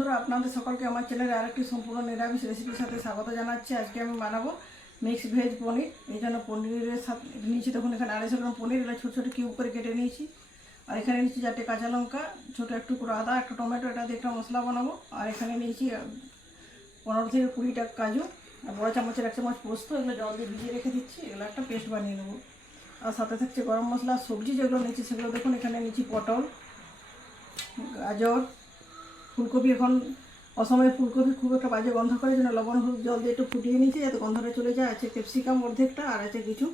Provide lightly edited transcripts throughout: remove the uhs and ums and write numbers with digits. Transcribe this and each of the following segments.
বন্ধুরা, আপনাদের সকলকে আমার চ্যানেলে আরেকটি সম্পূর্ণ নিরামিষ রেসিপির সাথে স্বাগত জানাচ্ছি। আজকে আমি বানাবো মিক্স ভেজ পনির। এই জন্য পনিরের সাথে নিয়েছি, তখন এখানে 250 গ্রাম পনির, এটা ছোটো ছোটো কিউব করে কেটে নিয়েছি। আর এখানে নিয়েছি 4টে কাঁচা লঙ্কা, ছোটো একটু করে আদা, একটা টমেটো, এটা দিয়ে একটা মশলা বানাবো। আর এখানে নিয়েছি 15 থেকে 20টা কাজু, আর বড় চামচের 1 চামচ পোস্ত, এগুলো জল দিয়ে ভিজিয়ে রেখে দিচ্ছি। এগুলো একটা পেস্ট বানিয়ে নেবো। আর সাথে থাকছে গরম মশলা। সবজি যেগুলো নিয়েছি সেগুলো দেখুন, এখানে নিয়েছি পটল, গাজর, ফুলকপি। এখন অসময়ে ফুলকপি খুব একটা বাজে গন্ধ করে, জন্য লবণ হলুদ জল দিয়ে একটু ফুটিয়ে নিয়েছি যাতে গন্ধটা চলে যায়। আছে ক্যাপসিকাম অর্ধেকটা, আর আছে কিছু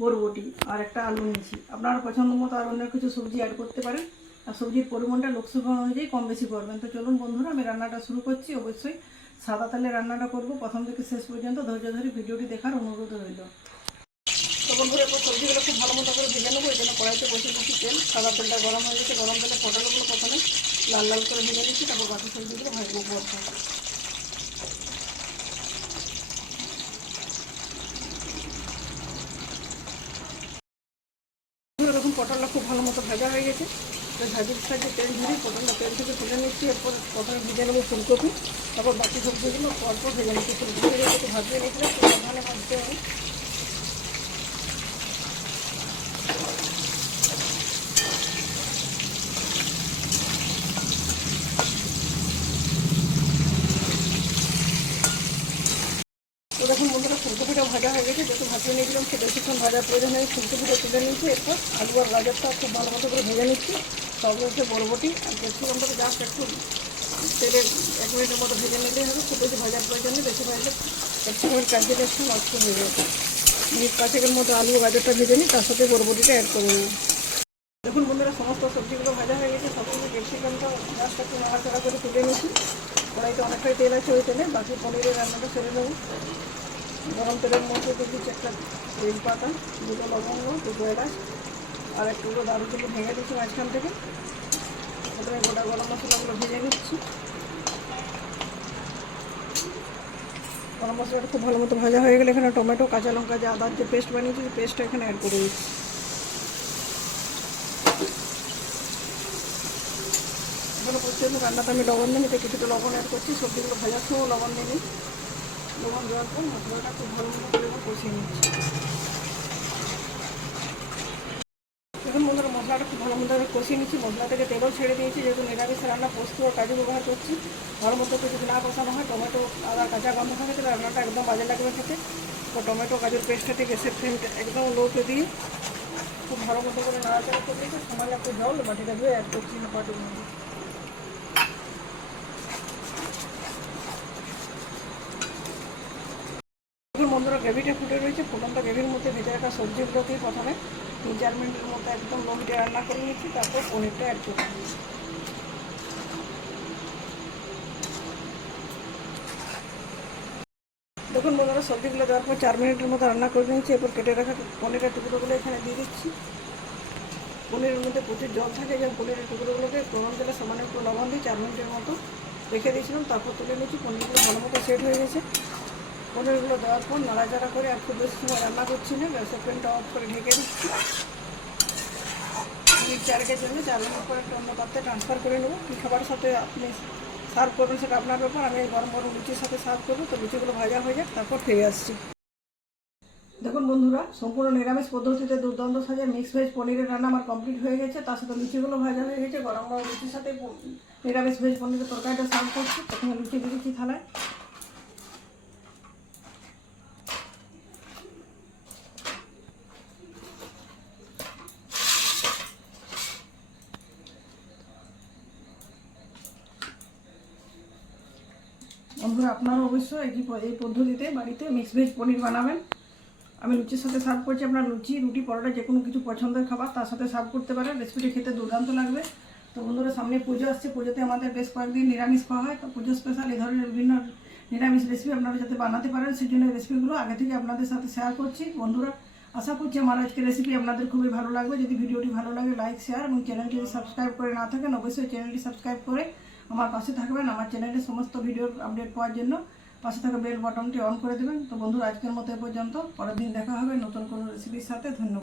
বরবটি, আর একটা আলু নিয়েছি। আপনারা পছন্দ মতো আর অন্য কিছু সবজি অ্যাড করতে পারেন। আর সবজির পরিমাণটা লোকসংখ্যা অনুযায়ী কম বেশি করবেন। তো চলুন বন্ধুরা, আমি রান্নাটা শুরু করছি। অবশ্যই সাদা তেলে রান্নাটা করব। প্রথম থেকে শেষ পর্যন্ত ধৈর্য ধরে ভিডিওটি দেখার অনুরোধ রইল। তো বন্ধুরা, এরপর সবজিগুলো খুব ভালো মতো করে ভেজে নেবো। এই জন্য কড়াইতে বসে দিচ্ছি তেল। সাদা তেলটা গরম হয়ে গেছে। গরম তেলে পটলগুলো প্রথমে লাল লাল করে ভেজে নিচ্ছি, তারপর বাকি সবজিগুলো ভাজবো পরপর। দেখুন, পটলটা খুব ভালো মতো ভাজা হয়ে গেছে। তো ভাজির সাথে তেল ঝরিয়ে পটলটা তেল থেকে তুলে নিচ্ছি। এরপর প্রথমে ভেজে নেবো ফুলকপি, তারপর বাকি সবজিগুলো পরপর ভেজে নিচ্ছি। ফুলকপিটা একটু ভাজিয়ে নিচ্ছিলাম, খুব সাবধানে ভাজতে হবে। তো দেখুন বন্ধুরা, ফুলকপিটা ভাজা হয়ে গেছে। যত ভাজিয়ে নিয়েছিলাম সে বেশিক্ষণ ভাজা প্রয়োজন হয়ে ফুলকপিটা তুলে নিচ্ছি। এরপর আলু আর গাজরটা খুব ভালো মতো করে ভেজে নিচ্ছি। সব হচ্ছে বরবটি আর ক্যাপসিকামটাকে জাস্ট একটু তেলে 1 মিনিটের মতো ভেজে নিলেই হবে। খুব বেশি ভাজার প্রয়োজন নেই, বেশি ভাজলে ক্যাপসিকামের কাঞ্জিটা নষ্ট হয়ে যাবে। মিনিট 5-এর মতো আলু গাজরটা ভেজে নিই, তার সাথে বরবটিটা অ্যাড করে দেবো। দেখুন বন্ধুরা, সমস্ত সবজিগুলো ভাজা হয়ে গেছে। সবসময় ক্যাপসিকামটা জাস্ট একটু নাড়াচাড়া করে তুলে নিচ্ছি। কড়াইতে অনেকটাই তেল আছে, ওই তেলে বাকি পনিরের রান্নাটা সেরে নেবো। গরম তেলের মধ্যে দিচ্ছি একটা তেজপাতা, 2টো লবঙ্গ, 2টো এলাচ, আর একটু দারুচিনি ভেঙে দিচ্ছি মাঝখান থেকে। প্রথমে গোটা গরম মশলাগুলো ভেজে নিচ্ছি। গরম মশলাটা খুব ভালো মতো ভাজা হয়ে গেলে এখানে টমেটো, কাঁচা লঙ্কা, যে আদার যে পেস্ট বানিয়েছি সেই পেস্টটা এখানে অ্যাড করে দিচ্ছি। এখানে পর্যন্ত রান্নাটা আমি লবণ দিই, এতে কিছুটা লবণ অ্যাড করছি। সবজিগুলো ভাজার সময় লবণ দিয়ে নিই। লবণ দেওয়ার পর মশলাটা খুব ভালো মতো করে কষিয়ে নিচ্ছি। এখন বন্ধুরা, মশলাটা খুব ভালো মতো কষিয়ে নিচ্ছি। মশলা থেকে তেলও ছেড়ে দিয়েছি, যেহেতু নিরামিষ রান্না পোস্ত আর কাজু ব্যবহার করছি। ভালো মতো যদি না কষানো হয়, টমেটো আদা কাঁচা গন্ধ থাকে, তাহলে রান্নাটা একদম বাজে লাগবে খেতে। তো টমেটো কাজুর পেস্টটা থেকে গ্যাসের ফ্লেমটা একদম লোতে দিয়ে খুব ভালো মতো করে নাড়াচাড়া করে দিয়েছি। সামান্য একটু জল বাটিটা ধুয়ে অ্যাড করছি পাটির মধ্যে। এখন বন্ধুরা, গ্রেভিটা ফুটে রয়েছে। ফুটনটা গ্রেভির মধ্যে ভেজে রাখা সবজিগুলোকেই প্রথমে 3-4 মিনিটের মতো একদম লো হিটে রান্না করে নিচ্ছি। তারপর পনিরটা অ্যাড করে দিচ্ছি। দেখুন বন্ধুরা, সবজিগুলো দেওয়ার পর 4 মিনিটের মতো রান্না করে নিচ্ছি। এরপর কেটে রাখা পনিরের টুকরোগুলো এখানে দিয়ে দিচ্ছি। পনিরের মধ্যে প্রচুর জল থাকে, যেমন পনিরের টুকরোগুলোকে গরম তেলে সামান্য একটু লবণ দিয়ে 4 মিনিটের মতো রেখে দিয়েছিলাম। তারপর তুলে নিচ্ছি। পনিরগুলো ভালো মতো সেট হয়ে গেছে। পনিরগুলো দেওয়ার পর নাড়াচাড়া করে আর খুব বেশি সময় রান্না করছি না, গ্যাসের ফ্লেমটা অফ করে ঢেকে দিচ্ছি। মিনিট 4-এর জন্য 4 মিনিট পর একটা অন্য পাত্রে ট্রান্সফার করে নেবো। কী খাবারের সাথে আপনি সার্ভ করবেন সেটা আপনার ব্যাপার। আমি গরম গরম লুচির সাথে সার্ভ করবো। তো লুচিগুলো ভাজা হয়ে যাক, তারপর ফিরে আসছি। দেখুন বন্ধুরা, সম্পূর্ণ নিরামিষ পদ্ধতিতে দুর্দান্ত সাজে মিক্স ভেজ পনিরের রান্না আমার কমপ্লিট হয়ে গেছে। তার সাথে লুচিগুলো ভাজা হয়ে গেছে। গরম গরম লুচির সাথে নিরামিষ ভেজ পনিরের তরকারিটা সার্ভ করছি। প্রথমে লুচি দিয়ে দিচ্ছি থালায়। বন্ধুরা, আপনারা অবশ্যই এই পদ্ধতিতে বাড়িতে মিক্স ভেজ পনির বানাবেন। আমি লুচির সাথে সার্ভ করছি। আপনার লুচি, রুটি, পরোটা যে কোনো কিছু পছন্দের খাবার তার সাথে সার্ভ করতে পারেন। রেসিপিটি খেতে দুর্দান্ত লাগবে। তো বন্ধুরা, সামনে পুজো আসছে। পুজোতে আমাদের বেশ কয়েকদিন নিরামিষ খাওয়া হয়। তো পুজো স্পেশাল এই ধরনের বিভিন্ন নিরামিষ রেসিপি আপনারা যাতে বানাতে পারেন, সেই জন্য রেসিপিগুলো আগে থেকে আপনাদের সাথে শেয়ার করছি। বন্ধুরা, আশা করছি আমার আজকের রেসিপি আপনাদের খুবই ভালো লাগবে। যদি ভিডিওটি ভালো লাগে, লাইক, শেয়ার এবং চ্যানেলটি সাবস্ক্রাইব করে না থাকেন, অবশ্যই চ্যানেলটি সাবস্ক্রাইব করে আমার পাশে থাকবেন। আমার চ্যানেলের সমস্ত ভিডিওর আপডেট পাওয়ার জন্য পাশে থাকা বেল বাটনটি অন করে দেবেন। তো বন্ধুরা, আজকের মতো এ পর্যন্ত। পরের দিন দেখা হবে নতুন কোনো রেসিপির সাথে। ধন্যবাদ।